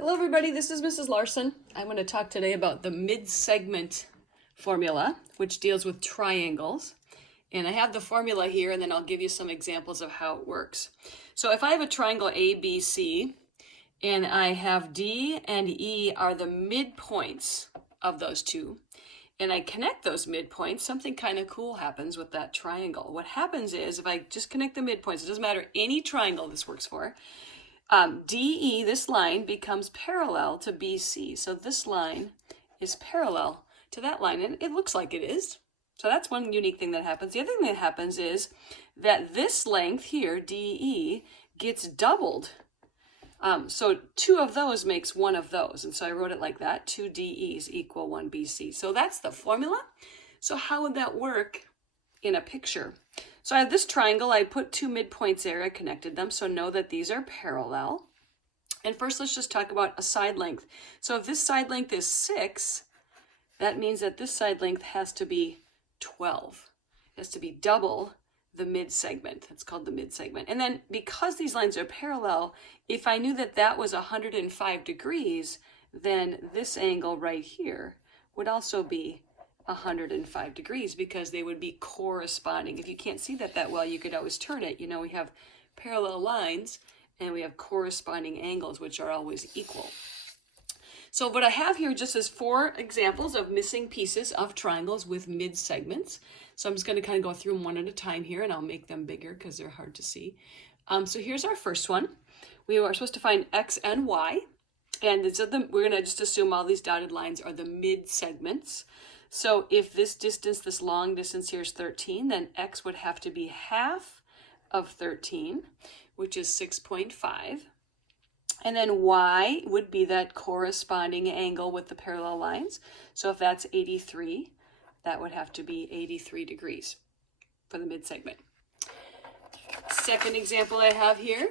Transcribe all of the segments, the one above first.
Hello everybody, this is Mrs. Larson. I'm going to talk today about the mid-segment formula, which deals with triangles. And I have the formula here, and then I'll give you some examples of how it works. So if I have a triangle ABC, and I have D and E are the midpoints of those two, and I connect those midpoints, something kind of cool happens with that triangle. What happens is, if I just connect the midpoints, it doesn't matter any triangle this works for, DE, this line, becomes parallel to BC. So this line is parallel to that line, and it looks like it is. So that's one unique thing that happens. The other thing that happens is that this length here, DE, gets doubled. So two of those makes one of those. And so I wrote it like that, 2 DEs equal 1 BC. So that's the formula. So how would that work in a picture? So I have this triangle, I put two midpoints there, I connected them, so know that these are parallel. And first let's just talk about a side length. So if this side length is 6, that means that this side length has to be 12. It has to be double the mid-segment. It's called the mid-segment. And then because these lines are parallel, if I knew that that was 105 degrees, then this angle right here would also be 105 degrees because they would be corresponding. If you can't see that well, you could always turn it. You know, we have parallel lines and we have corresponding angles, which are always equal. So what I have here just is 4 examples of missing pieces of triangles with mid-segments. So I'm just going to kind of go through them one at a time here, and I'll make them bigger because they're hard to see. So here's our first one. We are supposed to find X and Y, and we're going to just assume all these dotted lines are the mid-segments. So if this distance, this long distance here is 13, then X would have to be half of 13, which is 6.5. And then Y would be that corresponding angle with the parallel lines. So if that's 83, that would have to be 83 degrees for the mid-segment. Second example I have here,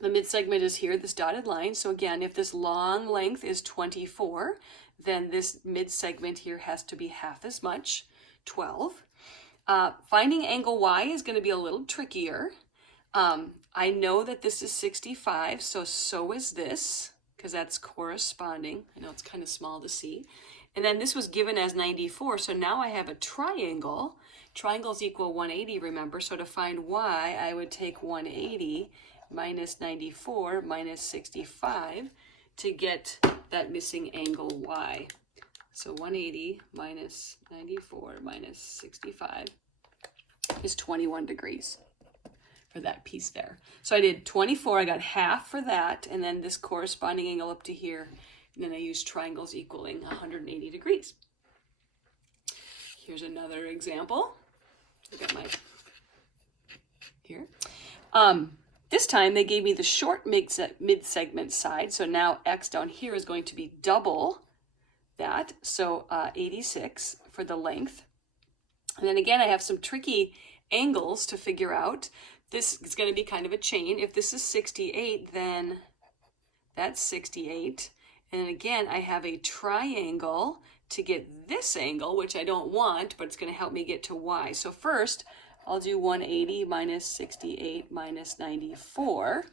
the mid-segment is here, this dotted line. So again, if this long length is 24, then this mid-segment here has to be half as much, 12. Finding angle Y is going to be a little trickier. I know that this is 65, so is this, because that's corresponding. I know it's kind of small to see. And then this was given as 94, so now I have a triangle. Triangles equal 180, remember, so to find Y, I would take 180 minus 94 minus 65 to get that missing angle Y. So 180 minus 94 minus 65 is 21 degrees for that piece there. So I did 24, I got half for that, and then this corresponding angle up to here, and then I used triangles equaling 180 degrees. Here's another example. I got my here. This time they gave me the short mid-segment side, so now X down here is going to be double that, so 86 for the length. And then again, I have some tricky angles to figure out. This is going to be kind of a chain. If this is 68, then that's 68. And again, I have a triangle to get this angle, which I don't want, but it's going to help me get to Y. So first, I'll do 180 minus 68 minus 94.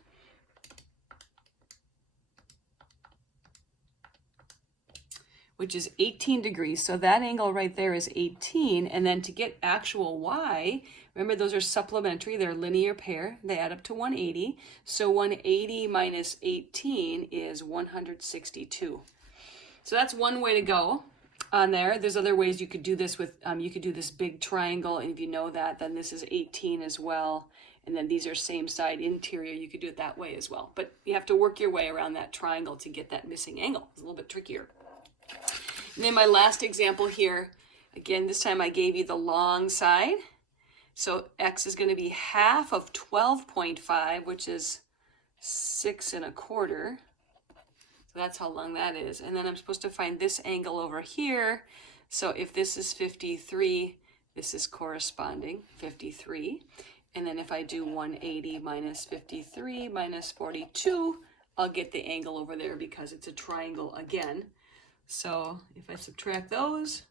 Which is 18 degrees. So that angle right there is 18. And then to get actual Y, remember those are supplementary, they're a linear pair. They add up to 180. So 180 minus 18 is 162. So that's one way to go on there. There's other ways you could do this with, you could do this big triangle, and if you know that, then this is 18 as well. And then these are same side interior. You could do it that way as well. But you have to work your way around that triangle to get that missing angle. It's a little bit trickier. And then my last example here, again, this time I gave you the long side. So X is going to be half of 12.5, which is 6 1/4. So that's how long that is. And then I'm supposed to find this angle over here. So if this is 53, this is corresponding 53. And then if I do 180 minus 53 minus 42, I'll get the angle over there because it's a triangle again. So if I subtract those,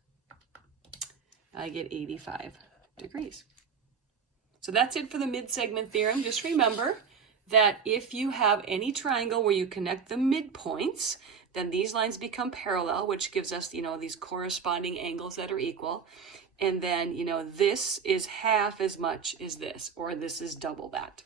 I get 85 degrees. So that's it for the mid-segment theorem. Just remember, that if you have any triangle where you connect the midpoints, then these lines become parallel, which gives us, these corresponding angles that are equal. And then, this is half as much as this, or this is double that.